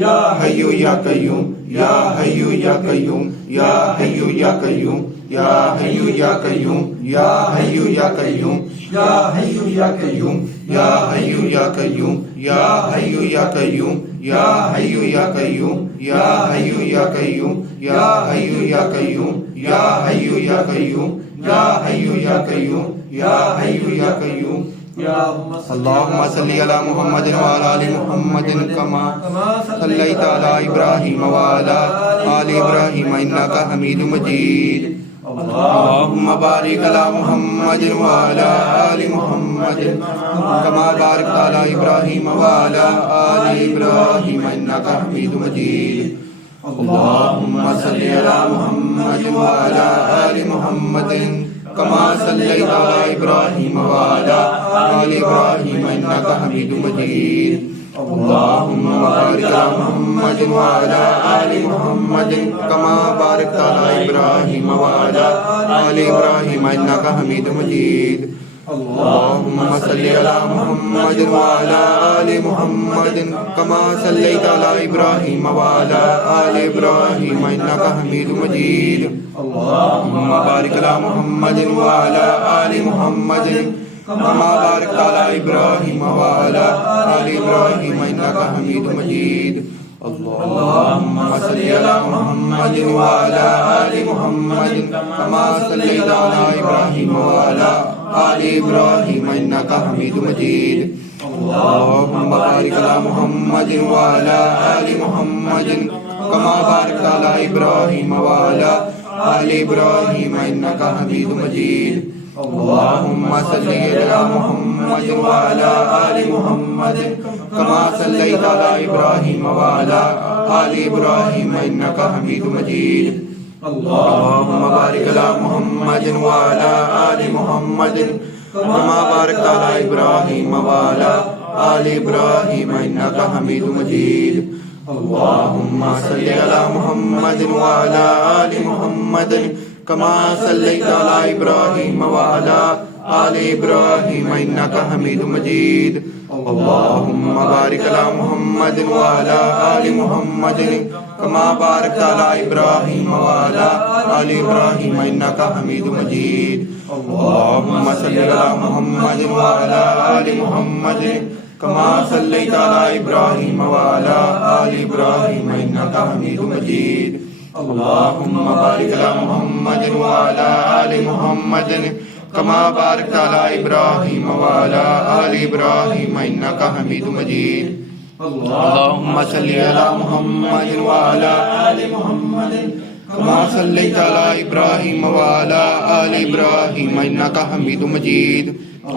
या हय्यु या कय्यूम या हय्यु या कय्यूम या हय्यु या कय्यूम या हय्यु या कय्यूम या हय्यु या कय्यूम या हय्यु या कय्यूम या हय्यु या कय्यूम या हय्यु या कय्यूम या हय्यु या कय्यूम या हय्यु या कय्यूम या हय्यु या कय्यूम या हय्यु या कय्यूम या हय्यु या कय्यूम या हय्यु या कय्यूम अल्लाहुम्मा सल्लि अला मुहम्मदिन व अला आलि मुहम्मदिन कमा सल्लैता अला इब्राहीम व अला आलि इब्राहीम इन्नका हमीदुम मजीद अल्लाहुम्मा बारिक अला मुहम्मदिन व अला आलि मुहम्मदिन कमा बारकता अला इब्राहीम व अला आलि इब्राहीम इन्नका हमीदुम मजीद अल्लाहुम्मा सल्लि अला मुहम्मदिन व अला आलि मुहम्मदिन कमा सल्लैता अला इब्राहीम व अला आलि इब्राहीम इन्नका हमीदुम मजीद अल्लाहुम्मा बारिक अला मुहम्मदिन व अला आलि मुहम्मदिन कमा बारकता अला इब्राहीम व अला आलि इब्राहीम इन्नका हमीदुम मजीद अल्लाहुम्मा सल्लि अला मुहम्मदिन व अला आलि मुहम्मदिन कमा सल्लैता अला इब्राहीम व अला आलि इब्राहीम इन्नका हमीदुम मजीद अल्लाहुम्मा बारिक अला मुहम्मदिन व अला आलि मुहम्मदिन कमा बारकता अला इब्राहीम व अला आलि इब्राहीम इन्नका हमीदुम मजीद अल्लाहुम्मा सल्लि अला मुहम्मदिन व अला आलि मुहम्मदिन कमा सल्लैता अला इब्राहीम व अला आलि इब्राहीम इन्नका हमीदुम मजीद अल्लाहुम्मा बारिक अला मुहम्मदिन व अला आलि मुहम्मदिन कमा बारकता अला इब्राहीम व अला आलि इब्राहीम इन्नका हमीदुम मजीद अल्लाहुम्मा सल्लि अला मुहम्मदिन व अला आलि मुहम्मदिन कमा सल्लैता अला इब्राहीम व अला आलि इब्राहीम इन्नका हमीदुम मजीद अल्लाहुम्मा बारिक अला मुहम्मदिन व अला आलि मुहम्मदिन कमा बारकता अला इब्राहीम व अला आलि इब्राहीम इन्नका हमीदुम मजीद अल्लाहुम्मा सल्लि अला मुहम्मदिन व अला आलि मुहम्मदिन कमा सल्लैता अला इब्राहीम व अला आलि इब्राहीम इन्नका हमीदुम मजीद अल्लाहुम्मा बारिक अला मुहम्मदिन व अला आलि मुहम्मदिन कमा बारकता अला इब्राहीम व अला आलि इब्राहीम इन्नका हमीदुम मजीद अल्लाहुम्मा सल्लि अला मुहम्मदिन व अला आलि मुहम्मदिन कमा सल्लैता अला इब्राहीम व अला आलि इब्राहीम इन्नका हमीदुम मजीद अल्लाहुम्मा बारिक अला मुहम्मदिन व अला आलि मुहम्मदिन कमा बारकता अला इब्राहीम व अला आलि इब्राहीम इन्नका हमीदुम मजीद अल्लाहुम्मा सल्लि अला मुहम्मदिन व अला आलि मुहम्मदिन कमा सल्लैता अला इब्राहीम व अला आलि इब्राहीम इन्नका हमीदुम मजीद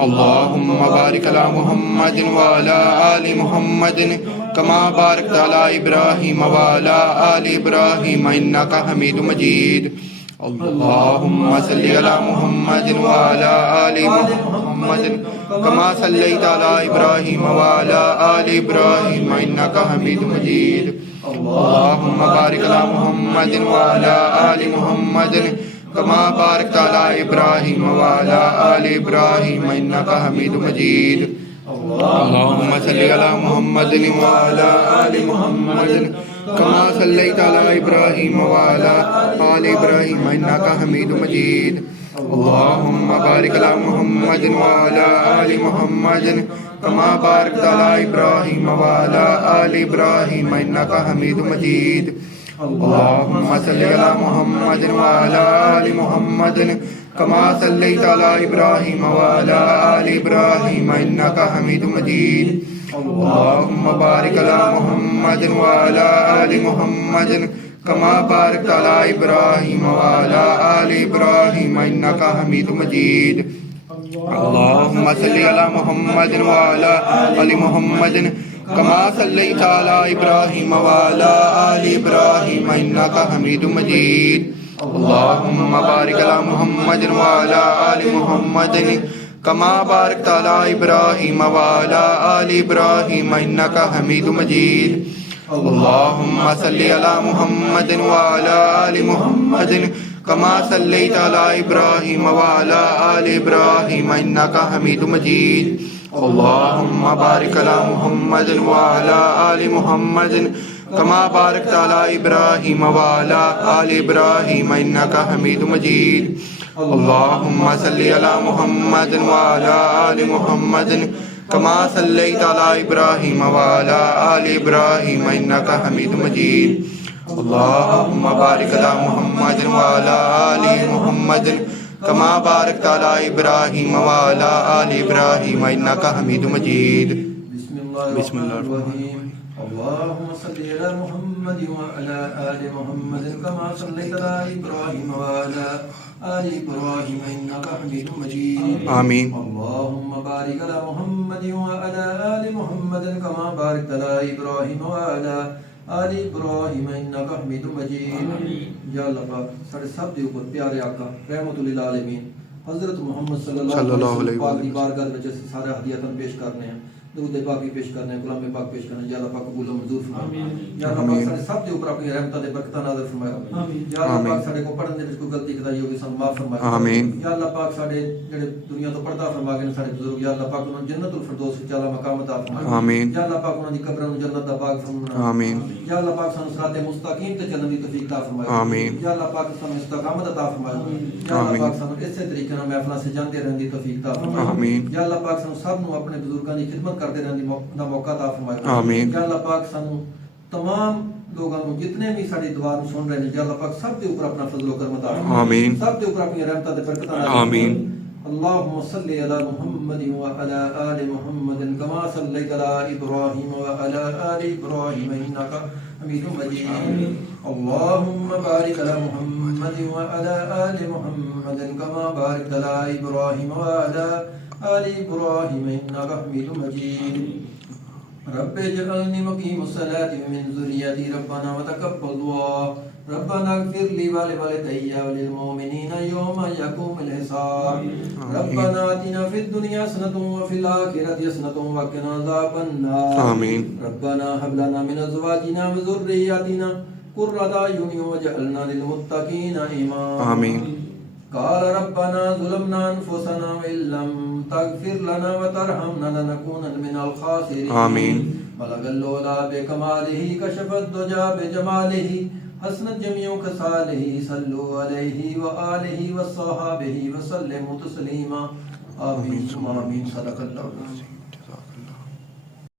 अल्लाहुम्मा बारिक अला मुहम्मदिन व अला आलि मुहम्मदिन कमा बारकता अला इब्राहीम व अला आलि इब्राहीम इन्नका हमीदुम मजीद अल्लाहुम्मा सल्लि अला मुहम्मदिन व अला आलि मुहम्मदिन कमा सल्लैता अला इब्राहीम व अला आलि इब्राहीम इन्नका हमीदुम मजीद अल्लाहुम्मा बारिक अला मुहम्मदिन व अला आलि मुहम्मदिन कमा बारकता अला इब्राहीम व अला आलि इब्राहीम इन्नका हमीदुम मजीद अल्लाहुम्मा सल्लि अला मुहम्मदिन व अला आलि मुहम्मदिन कमा सल्लैता अला इब्राहीम व अला आलि इब्राहीम इन्नका हमीदुम मजीद अल्लाहुम्मा बारिक अला मुहम्मदिन व अला आलि मुहम्मदिन कमा बारकता अला इब्राहीम व अला आलि इब्राहीम इन्नका हमीदुम मजीद अल्लाहुम्मा सल्लि अला मुहम्मदिन व अला आलि मुहम्मदिन कमा सल्लैता अला इब्राहीम व अला आलि इब्राहीम इन्नका हमीदुम मजीद अल्लाहुम्मा बारिक अला मुहम्मदिन व अला आलि मुहम्मदिन कमा बारकता अला इब्राहीम व अला आलि इब्राहीम इन्नका हमीदुम मजीद अल्लाहुम्मा सल्लि अला मुहम्मदिन व अला आलि मुहम्मदिन कमा सल्लैता अला इब्राहीम व अला आलि इब्राहीम इन्नका हमीदुम मजीद अल्लाहुम्मा बारिक अला मुहम्मदिन व अला आलि मुहम्मदिन कमा बारकता अला इब्राहीम व अला आलि इब्राहीम इन्नका हमीदुम मजीद अल्लाहुम्मा सल्लि अला मुहम्मदिन व अला आलि मुहम्मदिन कमा सल्लैता अला इब्राहीम व अला आलि इब्राहीम इन्नका हमीदुम मजीद अल्लाहुम्मा बारिक अला मुहम्मदिन व अला आलि मुहम्मदिन कमा बारकत अला इब्राहीम व अला आलि इब्राहीम इन्नका हमीदुम मजीद। अल्लाहुम्मा सल्लि अला मुहम्मद व अला आलि मुहम्मद कमा सल्लैता अला इब्राहीम व अला आलि इब्राहीम इन्नका हमीदुम मजीद। अल्लाहुम्मा बारिक अला मुहम्मद व अला आलि मुहम्मद कमा बारकता अला इब्राहीम व अला आलि इब्राहीम इन्नका हमीदुम मजीद। बिस्मिल्लाहिर्रहमानिर्रहीम। अल्लाहुम्मा सल्लि अला मुहम्मद व अला आलि मुहम्मद कमा सल्लैता अला इब्राहीम व अला आलि इब्राहीम इन्नका हमीदुम मजीद। आमीन। अल्लाहुम्मा बारिक अला मुहम्मद व अला आलि मुहम्मद कमा बारकता अला इब्राहीम व अला आलि इब्राहीम इन्नका हमीदुम मजीद। या अल्लाह पाक साडे सब दे ऊपर प्यारे आका रहमतुल लिल आलमीन हज़रत मुहम्मद सल्लल्लाहु अलैहि वसल्लम की बारगाह में जैसे सारे हदियातन पेश करने हैं, दुरूद पाक भी पेश करने हैं, कलाम पाक पेश करने हैं। या अल्लाह पाक कबूल मंजूर फरमाए। या अल्लाह पाक साडे सब दे ऊपर अपनी रहमत दे बरकत नाज़िल फरमाए। या अल्लाह पाक साडे को पढ़ने विच कोई गलती कदाई होगी सन माफ फरमाए। आमीन। या अल्लाह पाक साडे जेड़े दुनिया तो पर्दा फरमा गए साडे बुजुर्ग, या अल्लाह पाक उन्हें जन्नतुल फिरदौस विच आला मकाम अता फरमाए। आमीन। या अल्लाह पाक उन्हें दी कब्र नु जन्नत दा बाग फरमाए। आमीन। या अल्लाह पाक सानू सिराते मुस्तकीम ते चलने दी तौफीक अता फरमाए। आमीन। या अल्लाह पाक सानू इस्तकामत अता फरमाए। या अल्लाह पाक सानू इसे तरीके नाल महफिलां सजांदे रहने दी तौफीक अता फरमाए। आमीन। या अल्लाह पाक सानू सब नु अपने बुजुर्गां दी खिदमत करदे रहने दा मौका अता फरमाए। आमीन। या अल्लाह पाक सानू तमाम लोगों को जितने भी साडी दुआ नु सुन रहे हैं, या अल्लाह पाक सब के ऊपर अपना फजल व करम अता फरमाए। आमीन। सब के ऊपर अपनी रहमत ते बरकत अता आमीन। अल्लाहुम्मा सल्लि अला मुहम्मद व अला आलि मुहम्मद कमा सल्लैता अला इब्राहीम व अला आलि इब्राहीम इन्नका हमीदुम मजीद। अल्लाहुम्मा बारिक अला मुहम्मद व अला आलि मुहम्मद कमा बारकता अला इब्राहीम व अला आलि इब्राहीम इन्नका हमीदुम मजीद। रब्बे जअलनी मुकीमुस सलाति व मिन ज़ुर्रिय्यति रब्बना व तक़ब्बल दुआ। रब्बना इग़फिर ली व लिवालिदैया व लिल-मुमिनीना यौमा यक़ूमुल हिसाब। रब्बना आतिना फिद दुनिया हसनतन व फिल आखिरति हसनतन व क़िना अज़ाबन नार। आमीन। रब्बना हब लना मिन अज़वाजिना व ज़ुर्रिय्यतिना क़ुर्रता अयुन वजअलना लिल मुत्तक़ीना इमामा। आमीन। قال ربنا ظلمنا أنفسنا وإن لم تغفر لنا وترحمنا لنكونن من الخاسرين. آمين. بلغ العلا بكماله كشف الدجى بجماله حسنت جميع خصاله صلوا عليه وآله وصحابه وسلموا تسليما. آمين ثم آمين. صدق الله العظيم.